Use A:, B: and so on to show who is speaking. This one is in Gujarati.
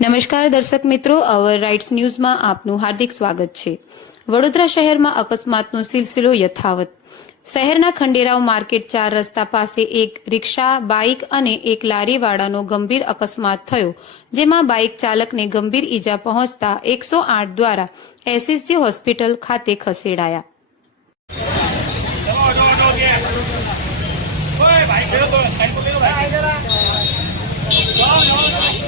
A: નમસ્કાર દર્શક મિત્રો, અવર રાઇટ્સ ન્યૂઝમાં આપનું હાર્દિક સ્વાગત છે. વડોદરા શહેરમાં અકસ્માતનો સિલસિલો યથાવત. શહેરના ખંડેરાવ માર્કેટ ચાર રસ્તા પાસે એક રિક્ષા, બાઇક અને એક લારીવાળાનો ગંભીર અકસ્માત થયો, જેમાં બાઇક ચાલકને ગંભીર ઈજા પહોંચતા એકસો આઠ દ્વારા એસએસજી હોસ્પિટલ ખાતે ખસેડાયા.